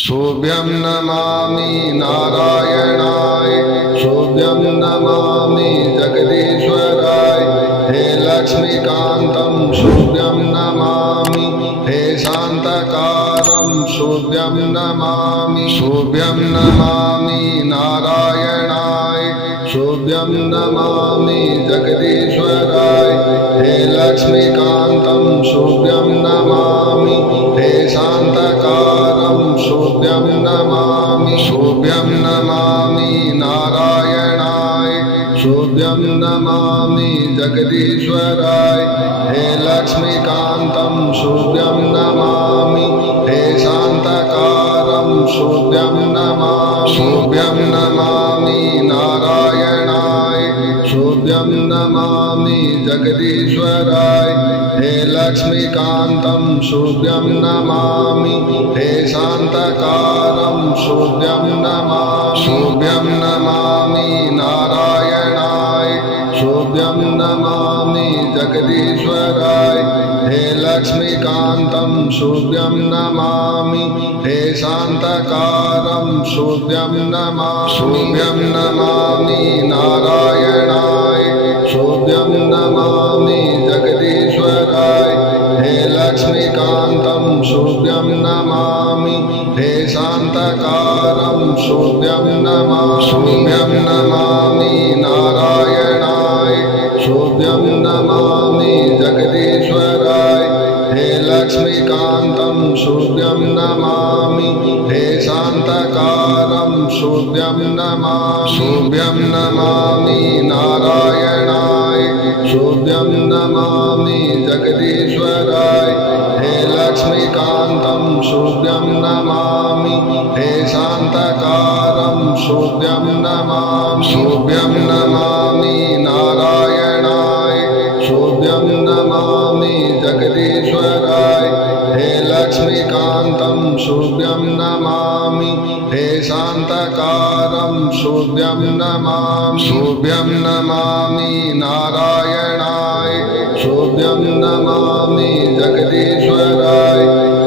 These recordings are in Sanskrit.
शुभ्यं नमामि नारायणाय शुभ्यं नमामि जगदीश्वराय हे लक्ष्मीकान्तं शुभ्यं नमामि हे शान्तकारं शुभ्यं नमामि शुभ्यं नमामि नारायणाय शुभ्यं नमामि जगदीश्वराय हे लक्ष्मीकान्तं शुभ्यं नमामि हे शान्तकारं शुभ्यं नमामि शुभ्यं नमामि नारायणाय शुभ्यं नमामि जगदीश्वराय हे लक्ष्मीकान्तं शुभ्यं नमामि हे शान्तकारं शुभ्यं नमामि शुभ्यं नमामि नारायणाय शुभ्यं नमामि जगदीश्वराय हे लक्ष्मीकान्तं शुभ्यं नमामि हे शान्तकारं शुभ्यं नमामि शुभ्यं नमामि नारायणाय शुभ्यं नमामि जगदीश्वराय हे लक्ष्मीकान्तं शुभ्यं नमामि हे शान्तकारं शुभ्यं नमामि शुभ्यं नमामि नारायणाय शुभ्यं नमामि जगदीश्वराय हे लक्ष्मीकान्तं शुभ्यं नमामि हे शान्तकारं शुभ्यं नमामि शुभ्यं नमामि नारायणाय शुभ्यं नमामि जगदीश्वराय हे लक्ष्मीकान्तं शुभ्यं नमामि हे शान्तकारं शुभ्यं नमामि शुभ्यं नमामि नारायणाय शुभ्यं नमामि जगदीश्वराय हे लक्ष्मीकान्तं शुभ्यं नमामि हे शान्तकारं शुभ्यं नमामि शुभ्यं नमामि नारायणाय शुभ्यं नमामि जगदीश्वराय हे लक्ष्मीकान्तं शुभ्यं नमामि हे शान्तकारं शुभ्यं नमामि शुभ्यं नमामि नारायणाय शुभ्यं नमामि जगदीश्वराय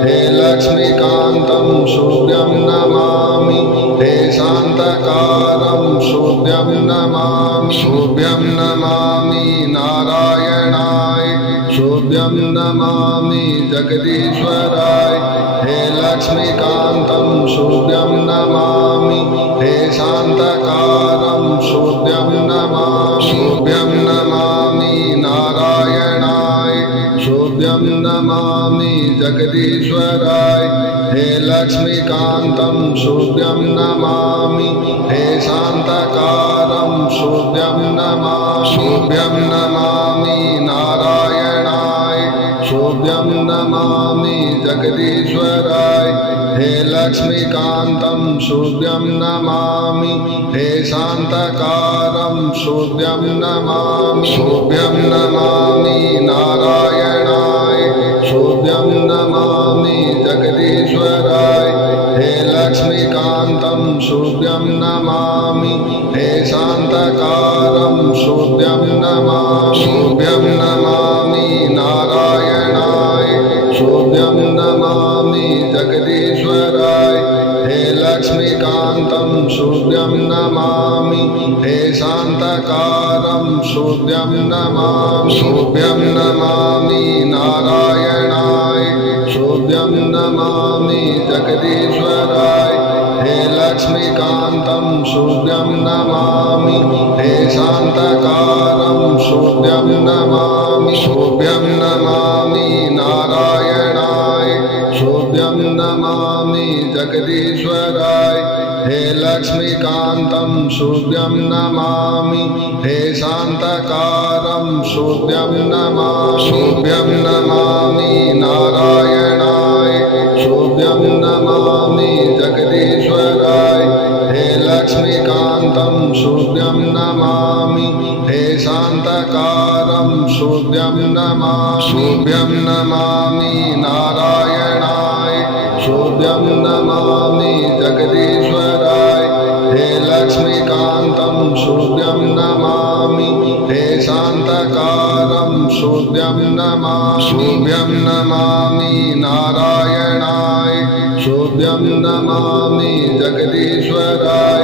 हे लक्ष्मीकान्तं शुभ्यं नमामि हे शान्तकारं शुभ्यं नमामि शुभ्यं नमामि नारायणाय शुभ्यं नमामि जगदीश्वराय हे लक्ष्मीकान्तं शुभ्यं नमामि हे शान्तकारं शुभ्यं नमामि शुभ्यं नमामि नारायणाय शुभ्यं नमामि जगदीश्वराय हे लक्ष्मीकान्तं शुभ्यं नमामि हे शान्तकारं शुभ्यं नमामि शुभ्यं नमामि नारायणाय शुभ्यं नमामि जगदीश्वराय हे लक्ष्मीकान्तं शुभ्यं नमामि हे शान्तकारं शुभ्यं नमामि शुभ्यं नमामि नारायणाय शुभ्यं नमामि जगदीश्वराय हे लक्ष्मीकान्तं शुभ्यं नमामि हे शान्तकारं शुभ्यं नमामि शुभ्यं नमामि नारायणाय शुभ्यं नमामि जगदीश्वराय हे लक्ष्मीकान्तं शुभ्यं नमामि हे शान्तकारं शुभ्यं नमामि शुभ्यं नमामि नारायणाय शुभ्यं नमामि जगदीश्वराय हे लक्ष्मीकान्तं शुभ्यं नमामि हे शान्तकारं शुभ्यं नमामि शुभ्यं नमामि नारायणाय शुभ्यं नमामि जगदीश्वराय हे लक्ष्मीकान्तं शुभ्यं नमामि हे शान्तकारं शुभ्यं नमामि शुभ्यं नमामि नारायणाय शुभ्यं नमामि जगदीश्वराय हे लक्ष्मीकान्तं शुभ्यं नमामि हे शान्तकारं शुभ्यं नमामि शुभ्यं नमामि नारायणाय शुभ्यं नमामि जगदीश्वराय हे लक्ष्मीकान्तं शुभ्यं नमामि हे शान्तकारं शुभ्यं नमामि शुभ्यं नमामि नारायणाय शुभ्यं नमामि जगदीश्वराय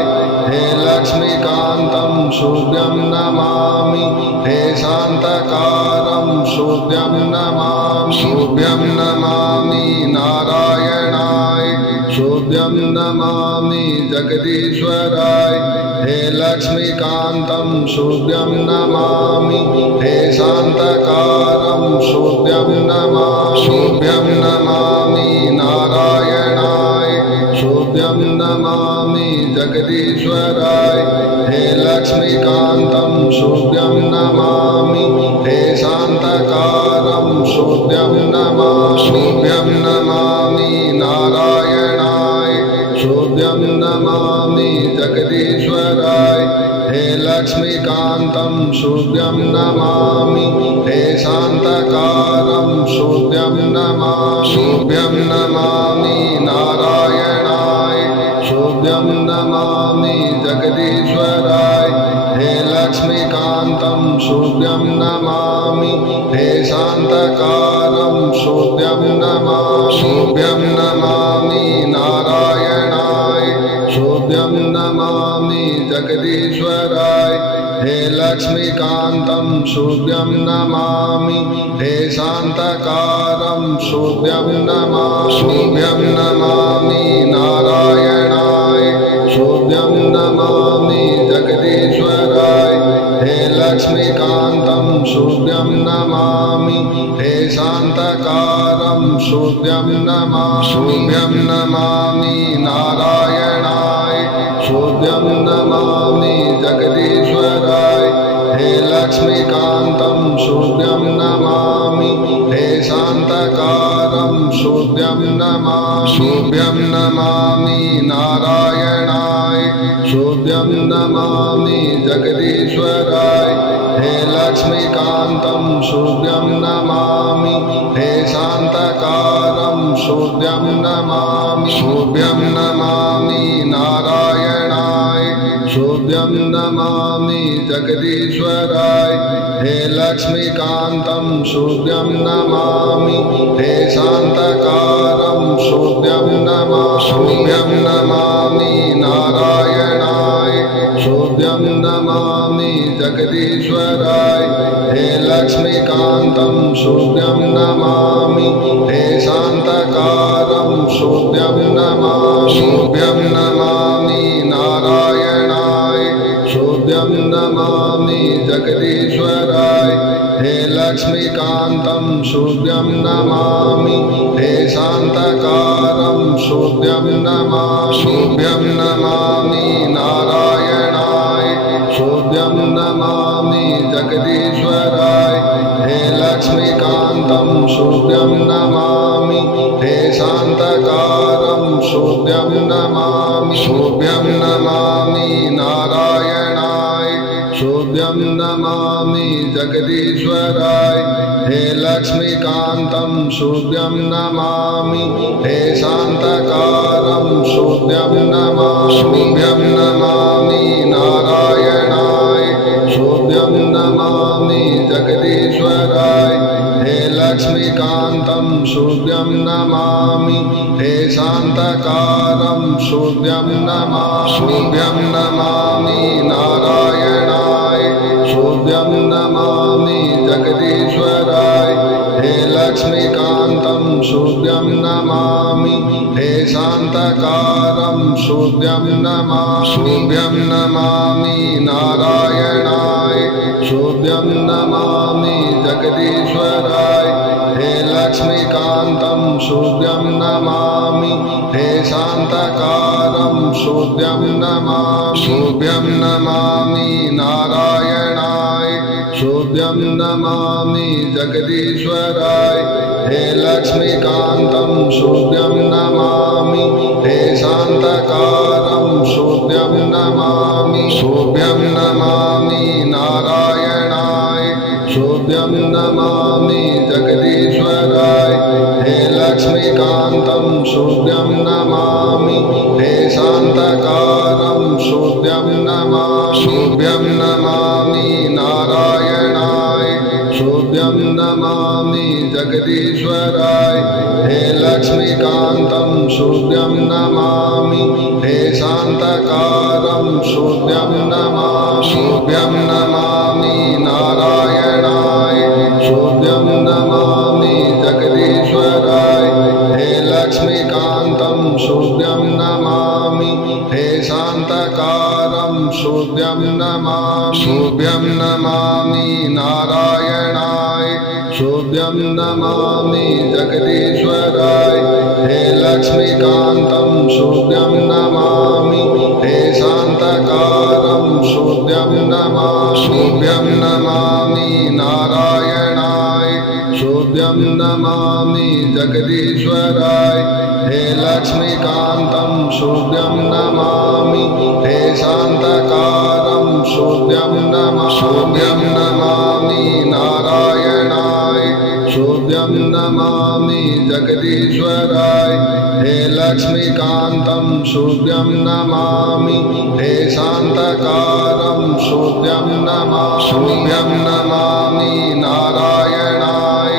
हे लक्ष्मीकान्तं शुभ्यं नमामि हे शान्तकारं शुभ्यं नमामि शुभ्यं नमामि नारायणाय शुभ्यं नमामि जगदीश्वराय हे लक्ष्मीकान्तं शुभ्यं नमामि हे शान्तकारं शुभ्यं नमामि शुभ्यं नमामि नारायणाय शुभ्यं नमामि जगदीश्वराय हे लक्ष्मीकान्तं शुभ्यं नमामि हे शान्तकारं शुभ्यं नमामि शुभ्यं नमामि नारायणाय शुभ्यं नमामि जगदीश्वराय हे लक्ष्मीकान्तं शुभ्यं नमामि हे शान्तकारं शुभ्यं नमामि शुभ्यं नमामि नारायणाय शुभ्यं नमामि जगदीश्वराय हे लक्ष्मीकान्तं शुभ्यं नमामि हे शान्तकारं शुभ्यं नमामि शुभ्यं नमामि नारायणाय शुभ्यं नमामि जगदीश्वराय हे लक्ष्मीकान्तं शुभ्यं नमामि हे शान्तकारं शुभ्यं नमामि शुभ्यं नमामि नारायणाय शुभ्यं नमामि जगदीश्वराय हे लक्ष्मीकान्तं शुभ्यं नमामि हे शान्तकारं शुभ्यं नमामि शुभ्यं नमामि नारायणाय शुभ्यं नमामि जगदीश्वराय हे लक्ष्मीकान्तं शुभ्यं नमामि हे शान्तकारं शुभ्यं नमामि शुभ्यं नमामि नारायणाय शुभ्यं नमामि जगदीश्वराय हे लक्ष्मीकान्तं शुभ्यं नमामि हे शान्तकारं शुभ्यं नमामि शुभ्यं नमामि नारायणाय शुभ्यं नमामि जगदीश्वराय हे लक्ष्मीकान्तं शुभ्यं नमामि हे शान्तकारं शुभ्यं नमामि शुभ्यं नमामि नारायणाय शुभ्यं नमामि जगदीश्वराय हे लक्ष्मीकान्तं शुभ्यं नमामि हे शान्तकारं शुभ्यं नमामि शुभ्यं नमामि नारायणाय शुभ्यं नमामि जगदीश्वराय हे लक्ष्मीकान्तं शुभ्यं नमामि हे शान्तकारं शुभ्यं नमामि शुभ्यं नमामि नारायणाय शुभ्यं नमामि जगदीश्वराय हे लक्ष्मीकान्तं शुभ्यं नमामि हे शान्तकारं शुभ्यं नमामि शुभ्यं नमामि नारायणाय शुभ्यं नमामि जगदीश्वराय हे लक्ष्मीकान्तं शुभ्यं नमामि हे शान्तकारं शुभ्यं नमामि शुभ्यं नमामि नारायणाय शुभ्यं नमामि जगदीश्वराय हे लक्ष्मीकान्तं शुभ्यं नमामि हे शान्तकारं शुभ्यं नमामि शुभ्यं नमामि नारायणाय शुभ्यं नमामि जगदीश्वराय हे लक्ष्मीकान्तं शुभ्यं नमामि हे शान्तकारं शुभ्यं नमामि शुभ्यं नमामि नारायणाय शुभ्यं नमामि जगदीश्वराय हे लक्ष्मीकान्तं शुभ्यं नमामि हे शान्तकारं शुभ्यं नमामि शुभ्यं नमामि नारायणाय शुभ्यं नमामि जगदीश्वराय हे लक्ष्मीकान्तं शुभ्यं नमामि हे शान्तकारं शुभ्यं नमामि शुभ्यं नमामि नारायणाय शुभ्यं नमामि जगदीश्वराय हे लक्ष्मीकान्तं शुभ्यं नमामि हे शान्तकारं शुभ्यं नमामि शुभ्यं नमामि नारायणाय शुभ्यं नमामि जगदीश्वराय हे लक्ष्मीकान्तं शुभ्यं नमामि हे शान्तकारं शुभ्यं नमामि शुभ्यं नमामि नारायणाय शुभ्यं नमामि जगदीश्वराय हे लक्ष्मीकान्तं शुभ्यं नमामि हे शान्तकारं शुभ्यं नमामि शुभ्यं नमामि नारायणाय शुभ्यं नमामि जगदीश्वराय हे लक्ष्मीकान्तं शुभ्यं नमामि हे शान्तकारं शुभ्यं नमामि शुभ्यं नमामि नारायणाय शुभ्यं नमामि जगदीश्वराय हे लक्ष्मीकान्तं शुभ्यं नमामि हे शान्तकारं शुभ्यं नमामि शुभ्यं नमामि नारायणाय शुभ्यं नमामि जगदीश्वराय हे लक्ष्मीकान्तं शुभ्यं नमामि हे शान्तकारं शुभ्यं नमामि शुभ्यं नमामि नारायणाय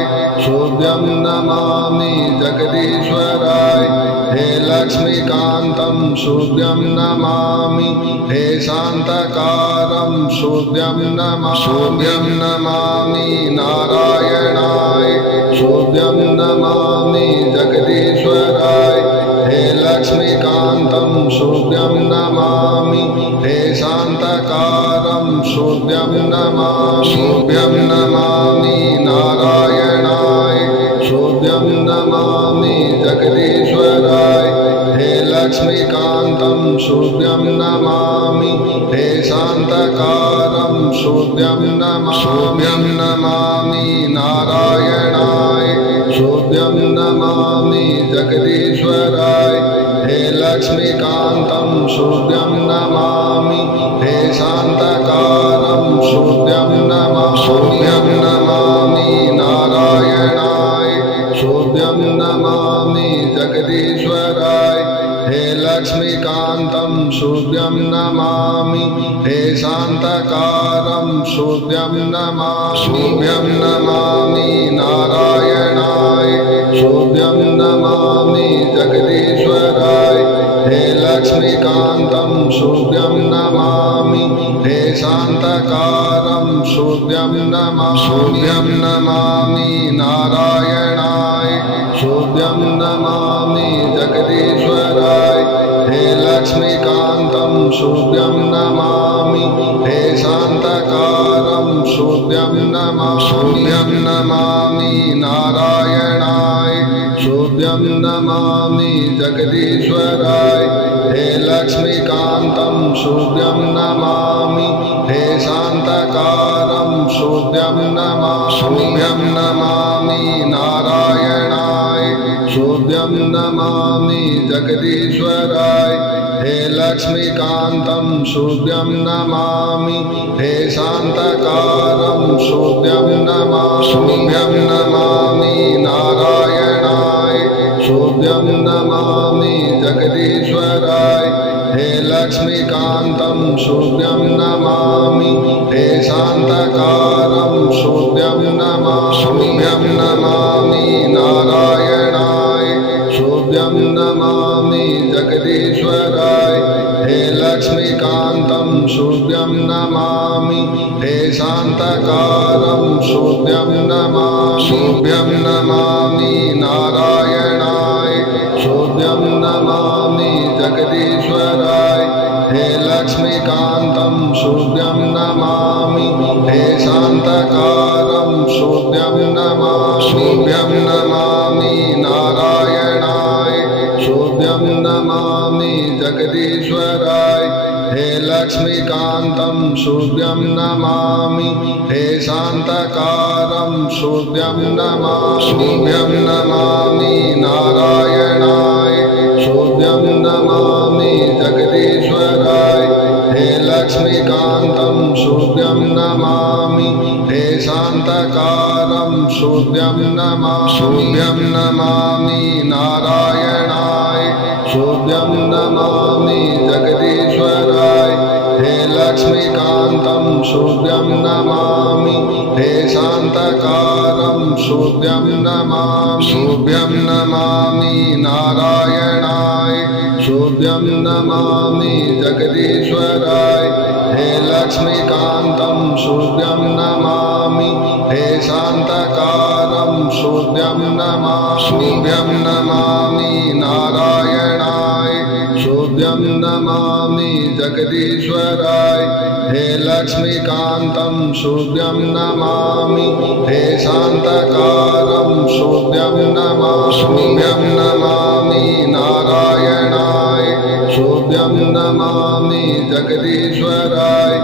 शुभ्यं नमामि जगदीश्वराय हे लक्ष्मीकान्तं शुभ्यं नमामि हे शान्तकारं शुभ्यं नमामि शुभ्यं नमामि नारायणाय शुभ्यं नमामि जगदीश्वराय हे लक्ष्मीकान्तं शुभ्यं नमामि हे शान्तकारं शुभ्यं नमामि शुभ्यं नमामि नारायणाय शुभ्यं नमामि जगदीश्वराय हे लक्ष्मीकान्तं शुभ्यं नमामि हे शान्तकारं शुभ्यं नमामि शुभ्यं नमामि नारायणाय शुभ्यं नमामि जगदीश्वराय हे लक्ष्मीकान्तं शुभ्यं नमामि हे शान्तकारं शुभ्यं नमामि शुभ्यं नमामि नारायणाय शुभ्यं नमामि जगदीश्वराय हे लक्ष्मीकान्तं शुभ्यं नमामि हे शान्तकारं शुभ्यं नमामि शुभ्यं नमामि नारायणाय शुभ्यं नमामि जगदीश्वराय हे लक्ष्मीकान्तं शुभ्यं नमामि हे शान्तकारं शुभ्यं नमामि शुभ्यं नमामि नारायणाय शुभ्यं नमामि जगदीश्वराय हे लक्ष्मीकान्तं शुभ्यं नमामि हे शान्तकारं शुभ्यं नमामि शुभ्यं नमामि नारायणाय शुभ्यं नमामि जगदीश्वराय हे लक्ष्मीकान्तं शुभ्यं नमामि हे शान्तकारं शुभ्यं नमामि शुभ्यं नमामि नारायणाय शुभ्यं नमामि जगदीश्वराय हे लक्ष्मीकान्तं शुभ्यं नमामि हे शान्तकारं शुभ्यं नमामि शुभ्यं नमामि नारायणाय शुभ्यं नमामि जगदीश्वराय हे लक्ष्मीकान्तं शुभ्यं नमामि हे शान्तकारं शुभ्यं नमामि शुभ्यं नमामि नारायणाय शुभ्यं नमामि जगदीश्वराय हे लक्ष्मीकान्तं शुभ्यं नमामि हे शान्तकारं शुभ्यं नमामि शुभ्यं नमामि नारायणाय शुभ्यं नमामि जगदीश्वराय हे लक्ष्मीकान्तं शुभ्यं नमामि हे शान्तकारं शुभ्यं नमामि शुभ्यं नमामि नारायणाय शुभ्यं नमामि जगदीश्वराय हे लक्ष्मीकान्तं शुभ्यं नमामि हे शान्तकारं शुभ्यं नमामि शुभ्यं नमामि नारायणाय शुभ्यं नमामि जगदीश्वराय हे लक्ष्मीकान्तं शुभ्यं नमामि हे शान्तकारं शुभ्यं नमामि शुभ्यं नमामि नारायणाय शुभ्यं नमामि जगदीश्वराय हे लक्ष्मीकान्तं शुभ्यं नमामि हे शान्तकारं शुभ्यं नमामि शुभ्यं नमामि नारायणाय शुभ्यं नमामि जगदीश्वराय हे लक्ष्मीकान्तं शुभ्यं नमामि हे शान्तकारं शुभ्यं नमामि शुभ्यं नमामि नारायणाय शुभ्यं नमामि जगदीश्वराय हे लक्ष्मीकान्तं शुभ्यं नमामि हे शान्तकारं शुभ्यं नमामि शुभ्यं नमामि नारायणाय शुभ्यं नमामि जगदीश्वराय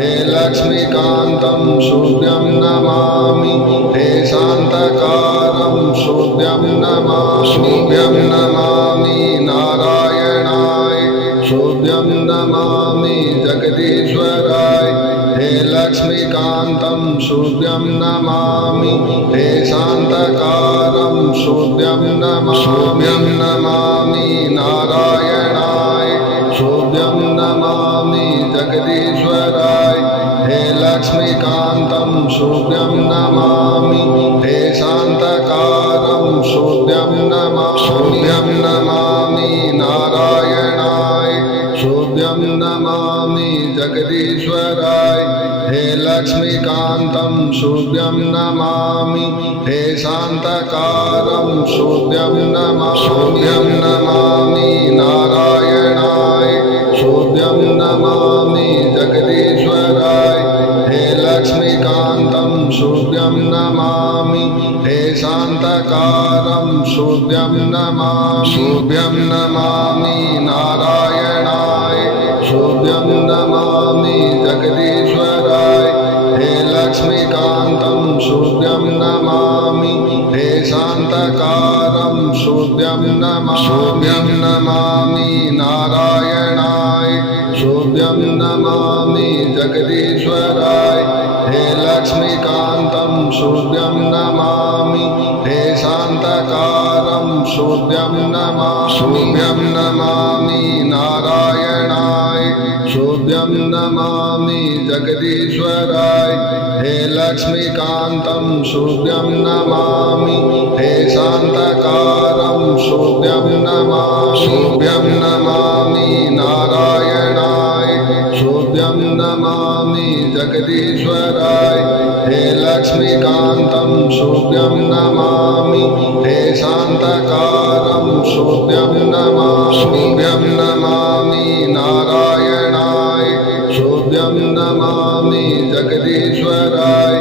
हे लक्ष्मीकान्तं शुभ्यं नमामि हे शान्तकारं शुभ्यं नमामि शुभ्यं नमामि नारायणाय शुभ्यं नमामि जगदीश्वराय हे लक्ष्मीकान्तं शुभ्यं नमामि हे शान्तकारं शुभ्यं नमामि शुभ्यं नमामि नारायणाय शुभ्यं नमामि जगदीश्वराय हे लक्ष्मीकान्तं शुभ्यं नमामि हे शान्तकारं शुभ्यं नमामि शुभ्यं नमामि नारायणाय शुभ्यं नमामि जगदीश्वराय हे लक्ष्मीकान्तं शुभ्यं नमामि हे शान्तकारं शुभ्यं नमामि शुभ्यं नमामि नारायणाय शुभ्यं नमामि जगदीश्वराय हे लक्ष्मीकान्तं शुभ्यं नमामि हे शान्तकारं शुभ्यं नमामि शुभ्यं नमामि नारायणाय शुभ्यं नमामि जगदीश्वराय हे लक्ष्मीकान्तं शुभ्यं नमामि हे शान्तकारं शुभ्यं नमामि शुभ्यं नमामि नारायणाय शुभ्यं नमामि जगदीश्वराय हे लक्ष्मीकान्तं शुभ्यं नमामि हे शान्तकारं शुभ्यं नमामि शुभ्यं नमामि नारायणाय शुभ्यं नमामि जगदीश्वराय हे लक्ष्मीकान्तं शुभ्यं नमामि हे शान्तकारं शुभ्यं नमामि शुभ्यं नमामि नारायणाय शुभ्यं नमामि जगदीश्वराय हे लक्ष्मीकान्तं शुभ्यं नमामि हे शान्तकारं शुभ्यं नमामि शुभ्यं नमामि नारायणाय शुभ्यं नमामि जगदीश्वराय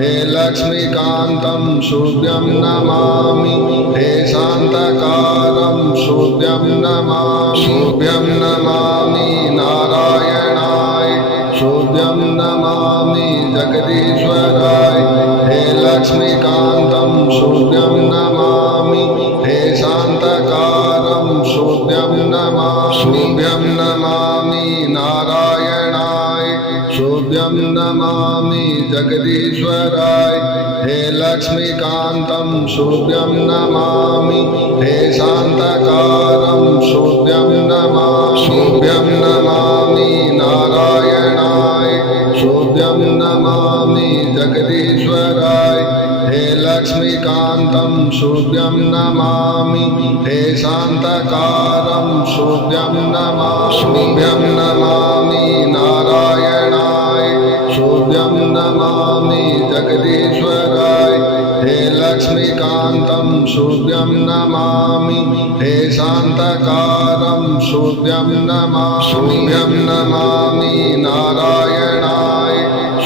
हे लक्ष्मीकान्तं शुभ्यं नमामि हे शान्तकारं शुभ्यं नमामि शुभ्यं नमामि नारायणाय शुभ्यं नमामि जगदीश्वराय हे लक्ष्मीकान्तं शुभ्यं नमामि हे शान्तकारं शुभ्यं नमामि शुभ्यं नमामि नारायणाय शुभ्यं नमामि जगदीश्वराय हे लक्ष्मीकान्तं शुभ्यं नमामि हे शान्तकारं शुभ्यं नमामि शुभ्यं नमामि नारायणाय शुभ्यं नमामि जगदीश्वराय हे लक्ष्मीकान्तं शुभ्यं नमामि हे शान्तकारं शुभ्यं नमामि शुभ्यं नमामि नारायणाय शुभ्यं नमामि जगदीश्वराय हे लक्ष्मीकान्तं शुभ्यं नमामि हे शान्तकारं शुभ्यं नमामि शुभ्यं नमामि नारायणाय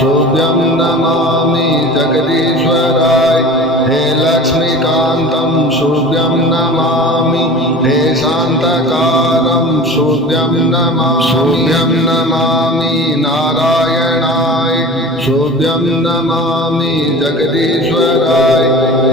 शुभ्यं नमामि जगदीश्वराय हे लक्ष्मीकान्तं शुभ्यं नमामि हे शान्तकारं शुभ्यं नमामि शुभ्यं नमामि नारायणाय शुभ्यं नमामि जगदीश्वराय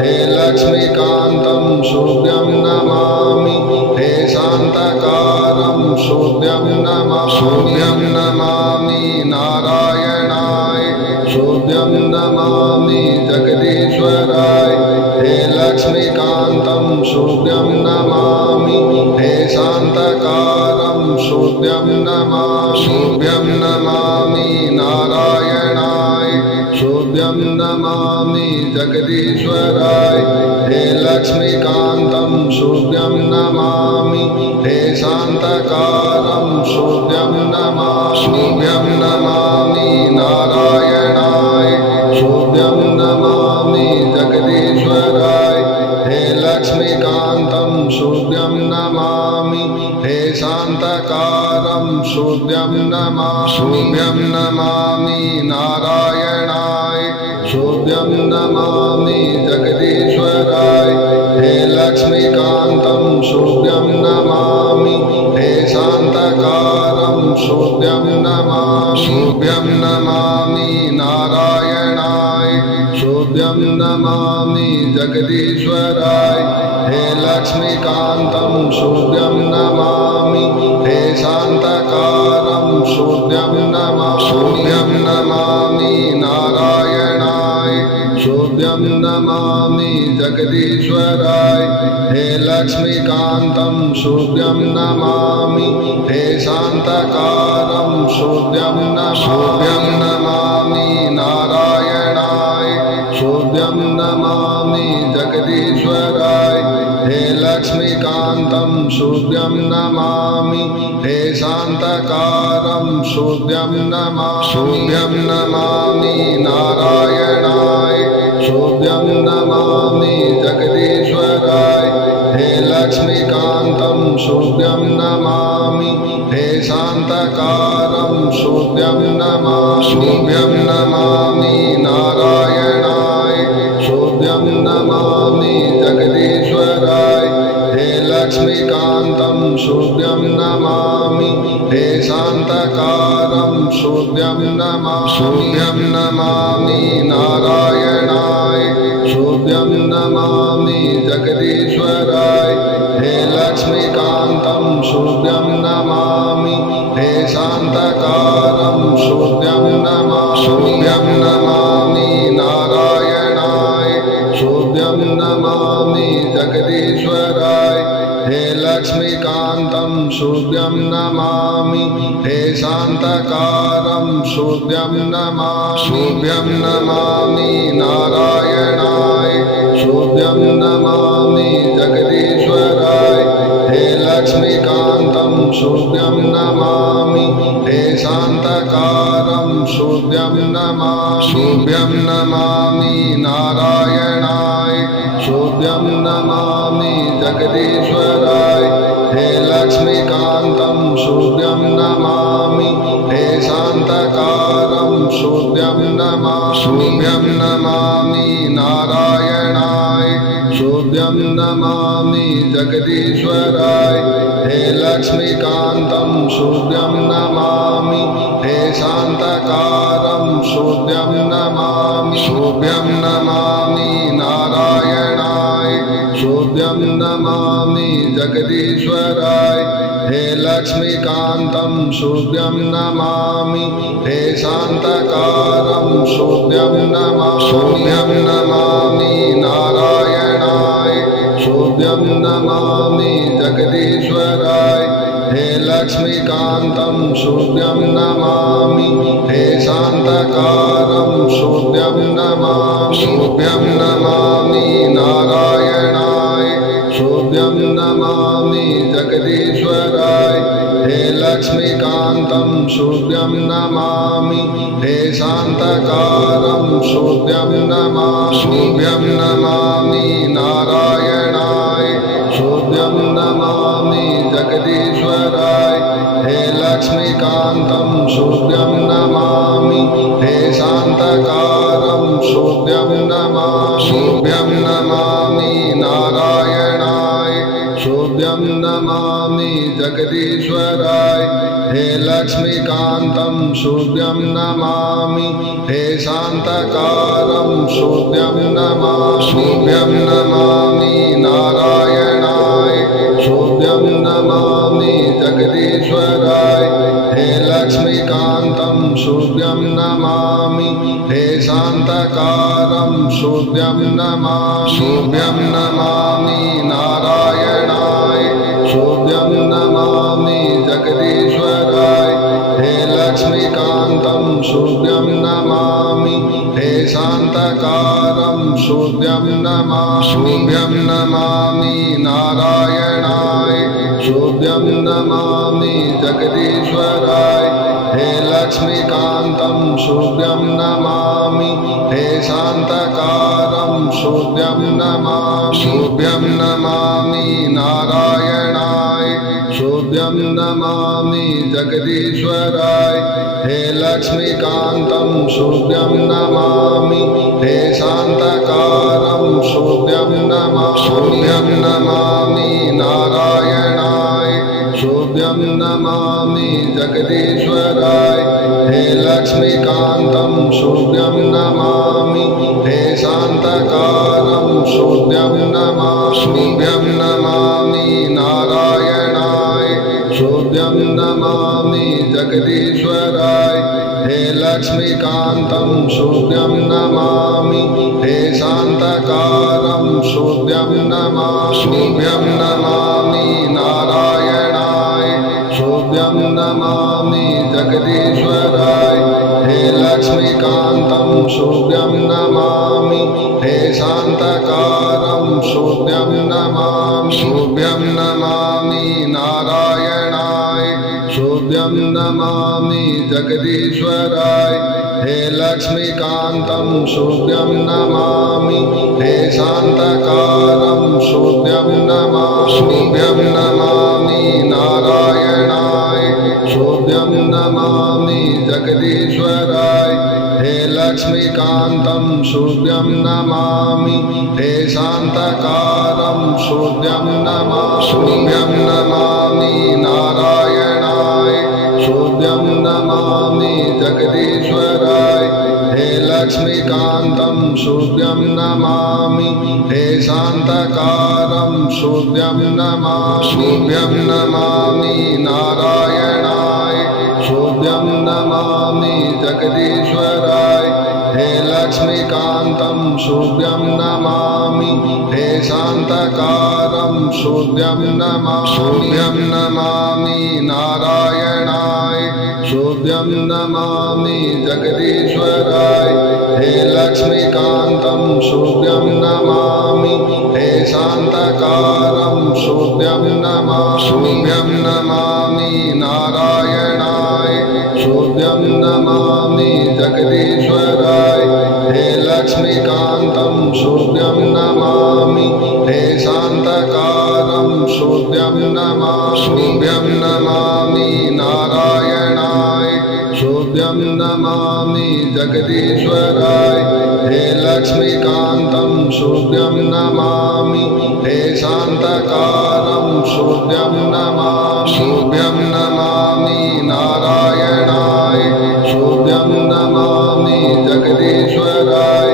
हे लक्ष्मीकान्तं शुभ्यं नमामि हे शान्तकारं शुभ्यं नमामि शुभ्यं नमामि नारायणाय शुभ्यं नमामि जगदीश्वराय हे लक्ष्मीकान्तं शुभ्यं नमामि हे शान्तकारं शुभ्यं नमामि शुभ्यं नमामि नारायणाय शुभ्यं नमामि जगदीश्वराय हे लक्ष्मीकान्तं शुभ्यं नमामि हे शान्तकारं शुभ्यं नमामि शुभ्यं नमामि नारायणाय शुभ्यं नमामि जगदीश्वराय हे लक्ष्मीकान्तं शुभ्यं नमामि हे शान्तकारं शुभ्यं नमामि शुभ्यं नमामि नारायणाय शुभ्यं नमामि जगदीश्वराय हे लक्ष्मीकान्तं शुभ्यं नमामि हे शान्तकारं शुभ्यं नमामि शुभ्यं नमामि नारायणाय शुभ्यं नमामि जगदीश्वराय हे लक्ष्मीकान्तं शुभ्यं नमामि हे शान्तकारं शुभ्यं नमामि शुभ्यं नमामि नारायणाय शुभ्यं नमामि जगदीश्वराय हे लक्ष्मीकान्तं शुभ्यं नमामि हे शान्तकारं शुभ्यं नमामि नारायणाय शुभ्यं नमामि जगदीश्वराय हे लक्ष्मीकान्तं शुभ्यं नमामि हे शान्तकारं शुभ्यं नमामि शुभ्यं नमामि नारायणाय शुभ्यं नमामि जगदीश्वराय हे लक्ष्मीकान्तं शुभ्यं नमामि हे शान्तकारं शुभ्यं नमामि शुभ्यं नमामि नारायणाय शुभ्यं नमामि जगदीश्वराय हे लक्ष्मीकान्तं शुभ्यं नमामि हे शान्तकारं शुभ्यं नमामि शुभ्यं नमामि नारायणाय शुभ्यं नमामि जगदीश्वराय हे लक्ष्मीकान्तं शुभ्यं नमामि हे शान्तकारं शुभ्यं नमामि शुभ्यं नमामि नारायणाय शुभ्यं नमामि जगदीश्वराय हे लक्ष्मीकान्तं शुभ्यं नमामि हे शान्तकारं शुभ्यं नमामि शुभ्यं नमामि नारायणाय शुभ्यं नमामि जगदीश्वराय हे लक्ष्मीकान्तं शुभ्यं नमामि हे शान्तकारं शुभ्यं नमामि शुभ्यं नमामि नारायणाय शुभ्यं नमामि जगदीश्वराय हे लक्ष्मीकान्तं शुभ्यं नमामि हे शान्तकारं शुभ्यं नमामि शुभ्यं नमामि नारायणाय शुभ्यं नमामि जगदीश्वराय हे लक्ष्मीकान्तं शुभ्यं नमामि हे शान्तकारं शुभ्यं नमामि शुभ्यं नमामि नारायणाय शुभ्यं नमामि जगदीश्वराय हे लक्ष्मीकान्तं शुभ्यं नमामि हे शान्तकारं शुभ्यं नमामि शुभ्यं नमामि नारायणाय शुभ्यं नमामि जगदीश्वराय हे लक्ष्मीकान्तं शुभ्यं नमामि हे शान्तकारं शुभ्यं नमामि शुभ्यं नमामि नारायणाय शुभ्यं नमामि जगदीश्वराय हे लक्ष्मीकान्तं शुभ्यं नमामि हे शान्तकारं शुभ्यं नमामि शुभ्यं नमामि नारायणाय शुभ्यं नमामि जगदीश्वराय हे लक्ष्मीकान्तं शुभ्यं नमामि हे शान्तकारं शुभ्यं नमामि शुभ्यं नमामि नारायणाय शुभ्यं नमामि जगदीश्वराय हे लक्ष्मीकान्तं शुभ्यं नमामि हे शान्तकारं शुभ्यं नमामि शुभ्यं नमामि नारायणाय शुभ्यं नमामि जगदीश्वराय हे लक्ष्मीकान्तं शुभ्यं नमामि हे शान्तकारं शुभ्यं नमामि शुभ्यं नमामि नारायणाय शुभ्यं नमामि जगदीश्वराय हे लक्ष्मीकान्तं शुभ्यं नमामि हे शान्तकारं शुभ्यं नमामि शुभ्यं नमामि नारायणाय शुभ्यं नमामि जगदीश्वराय हे लक्ष्मीकान्तं शुभ्यं नमामि हे शान्तकारं शुभ्यं नमामि शुभ्यं नमामि नारायणाय शुभ्यं नमामि जगदीश्वराय हे लक्ष्मीकान्तं शुभ्यं नमामि हे शान्तकारं शुभ्यं नमामि शुभ्यं नमामि नारायणाय शुभ्यं नमामि जगदीश्वराय हे लक्ष्मीकान्तं शुभ्यं नमामि हे शान्तकारं शुभ्यं नमामि शुभ्यं नमामि नारायणाय शुभ्यं नमामि जगदीश्वराय हे लक्ष्मीकान्तं शुभ्यं नमामि हे शान्तकारं शुभ्यं नमामि शुभ्यं नमामि नारायणाय शुभ्यं नमामि जगदीश्वराय हे लक्ष्मीकान्तं शुभ्यं नमामि हे शान्तकारं शुभ्यं नमामि शुभ्यं नमामि नारायणाय शुभ्यं नमामि जगदीश्वराय हे लक्ष्मीकान्तं शुभ्यं नमामि हे शान्तकारं शुभ्यं नमामि शुभ्यं नमामि नारायणाय शुभ्यं नमामि जगदीश्वराय हे लक्ष्मीकान्तं शुभ्यं नमामि हे शान्तकारं शुभ्यं नमामि शुभ्यं नमामि नारायणाय शुभ्यं नमामि जगदीश्वराय हे लक्ष्मीकान्तं शुभ्यं नमामि हे शान्तकारं शुभ्यं नमामि शुभ्यं नमामि नारायणाय शुभ्यं नमामि जगदीश्वराय हे लक्ष्मीकान्तं शुभ्यं नमामि हे शान्तकारं शुभ्यं नमामि शुभ्यं नमामि नारायणाय शुभ्यं नमामि जगदीश्वराय हे लक्ष्मीकान्तं शुभ्यं नमामि हे शान्तकारं शुभ्यं नमामि शुभ्यं नमामि नारायणाय शुभ्यं नमामि जगदीश्वराय हे लक्ष्मीकान्तं शुभ्यं नमामि हे शान्तकारं शुभ्यं नमामि शुभ्यं नमामि नारायणाय शुभ्यं नमामि जगदीश्वराय हे लक्ष्मीकान्तं शुभ्यं नमामि हे शान्तकारं शुभ्यं नमामि शुभ्यं नमामि नारायणाय शुभ्यं नमामि जगदीश्वराय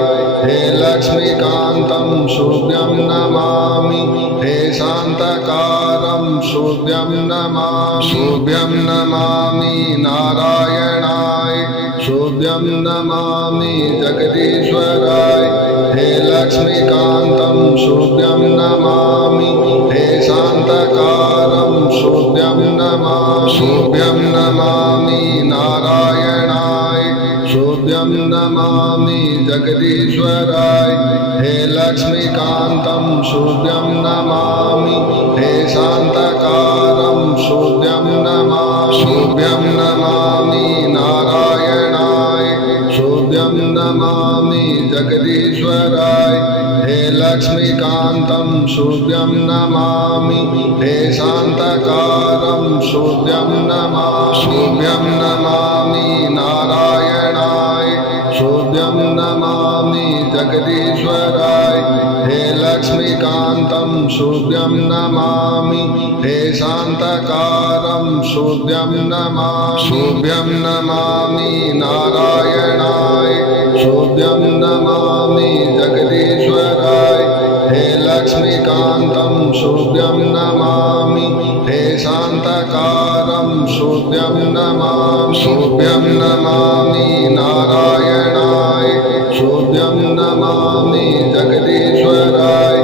हे लक्ष्मीकान्तं शुभ्यं नमामि हे शान्तकारं शुभ्यं नमामि शुभ्यं नमामि नारायणाय शुभ्यं नमामि जगदीश्वराय हे लक्ष्मीकान्तं शुभ्यं नमामि हे शान्तकारं शुभ्यं नमामि शुभ्यं नमामि नारायणाय शुभ्यं नमामि जगदीश्वराय हे लक्ष्मीकान्तं शुभ्यं नमामि हे शान्तकारं शुभ्यं नमामि शुभ्यं नमामि नारायणाय शुभ्यं नमामि जगदीश्वराय हे लक्ष्मीकान्तं शुभ्यं नमामि हे शान्तकारं शुभ्यं नमामि शुभ्यं नमामि नारायणाय शुभ्यं नमामि जगदीश्वराय हे लक्ष्मीकान्तं शुभ्यं नमामि हे शान्तकारं शुभ्यं नमामि शुभ्यं नमामि नारायणाय शुभ्यं नमामि जगदीश्वराय हे लक्ष्मीकान्तं शुभ्यं नमामि हे शान्तकारं शुभ्यं नमामि शुभ्यं नमामि नारायणाय शुभ्यं नमामि जगदीश्वराय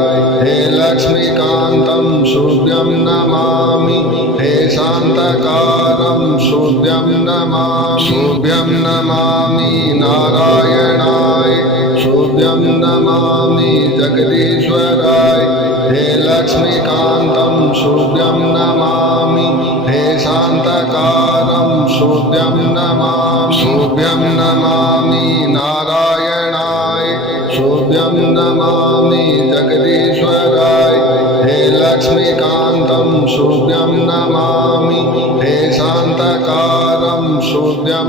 हे लक्ष्मीकान्तं शुभ्यं नमामि हे शान्तकारं शुभ्यं नमामि शुभ्यं नमामि नारायणाय शुभ्यं नमामि जगदीश्वराय हे लक्ष्मीकान्तं शुभ्यं नमामि हे शान्तकारं शुभ्यं नमामि शुभ्यं नमामि नारायणाय शुभ्यं नमामि जगदीश्वराय हे लक्ष्मीकान्तं शुभ्यं नमामि हे शान्तकारं शुभ्यं